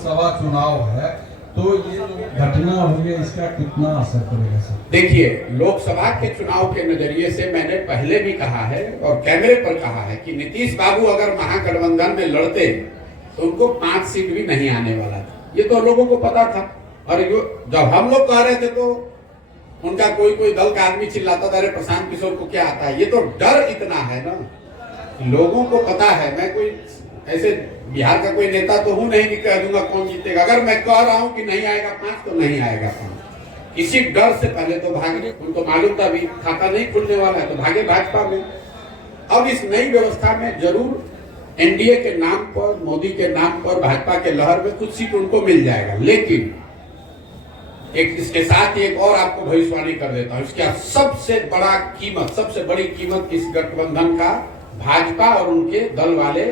विधानसभा चुनाव है, तो ये जो घटना हुई है इसका कितना असर पड़ेगा सर? देखिए, लोकसभा के चुनाव के नजरिए से मैंने पहले भी कहा है और कैमरे पर कहा है कि नीतीश बाबू अगर महागठबंधन में लड़ते तो उनको 5 सीट भी नहीं आने वाला था। ये तो लोगों को पता था। और जब हम लोग कह रहे थे तो उनका कोई दल का आदमी चिल्लाता था, अरे प्रशांत किशोर को क्या आता है। ये तो डर इतना है ना, लोगों को पता है। मैं कोई ऐसे बिहार का कोई नेता तो हूं नहीं कि कह दूंगा कौन जीतेगा। अगर मैं कह रहा हूं कि नहीं आएगा 5 तो नहीं आएगा 5। इसी डर से पहले तो भागे, उनको मालूम था भी खाता नहीं खुलने वाला है, तो भागे भाजपा में। अब इस नई व्यवस्था में जरूर एनडीए के नाम पर, मोदी के नाम पर भाजपा के लहर में कुछ सीट उनको मिल जाएगा। लेकिन एक इसके साथ एक और आपको भविष्यवाणी कर देता हूं, इसका सबसे बड़ी कीमत इस गठबंधन का भाजपा और उनके दल वाले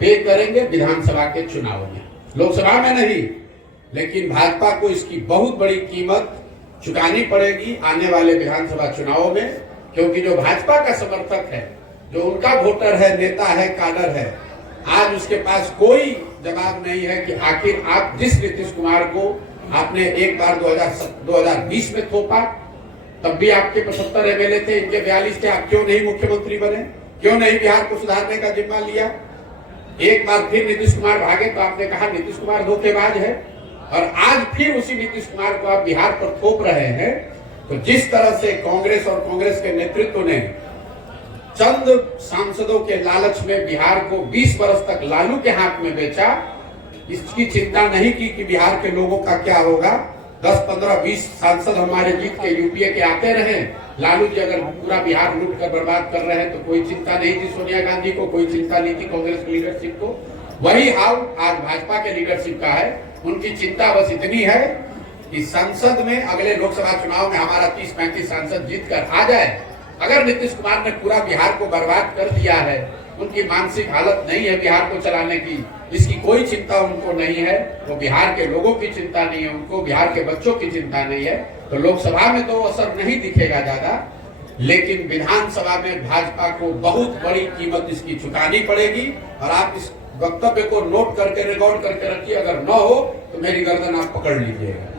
पे करेंगे विधानसभा के चुनाव में। लोकसभा में नहीं, लेकिन भाजपा को इसकी बहुत बड़ी कीमत चुकानी पड़ेगी आने वाले विधानसभा चुनाव में। क्योंकि जो भाजपा का समर्थक है, जो उनका वोटर है, नेता है, काडर है, आज उसके पास कोई जवाब नहीं है कि आखिर आप जिस नीतीश कुमार को आपने एक बार 2020 में थोपा, तब भी आपके 75 एमएलए थे, इनके 42 थे, आप क्यों नहीं मुख्यमंत्री बने? क्यों नहीं बिहार को सुधारने का जिम्मा लिया? एक बार फिर नीतीश कुमार भागे तो आपने कहा नीतीश कुमार धोखेबाज है, और आज फिर उसी नीतीश कुमार को आप बिहार पर थोप रहे हैं। तो जिस तरह से कांग्रेस और कांग्रेस के नेतृत्व ने चंद सांसदों के लालच में बिहार को 20 वर्ष तक लालू के हाथ में बेचा, इसकी चिंता नहीं की कि बिहार के लोगों का क्या होगा। 10, 15, 20 सांसद हमारे जीत के यूपीए के आते रहे। लालू जी अगर पूरा बिहार लूट कर बर्बाद कर रहे हैं तो कोई चिंता नहीं थी सोनिया गांधी को, कोई चिंता नहीं थी कांग्रेस की लीडरशिप को। वही हाल आज भाजपा के लीडरशिप का है। उनकी चिंता बस इतनी है कि संसद में अगले लोकसभा चुनाव में हमारा 30-35 सांसद जीत कर आ जाए। अगर नीतीश कुमार ने पूरा बिहार को बर्बाद कर दिया है, उनकी मानसिक हालत नहीं है बिहार को चलाने की, इसकी कोई चिंता उनको नहीं है। वो बिहार के लोगों की चिंता नहीं है, उनको बिहार के बच्चों की चिंता नहीं है। तो लोकसभा में तो असर नहीं दिखेगा ज्यादा, लेकिन विधानसभा में भाजपा को बहुत बड़ी कीमत इसकी चुकानी पड़ेगी। और आप इस वक्तव्य को नोट करके, रिकॉर्ड करके रखिए, अगर न हो तो मेरी गर्दन आप पकड़ लीजिएगा।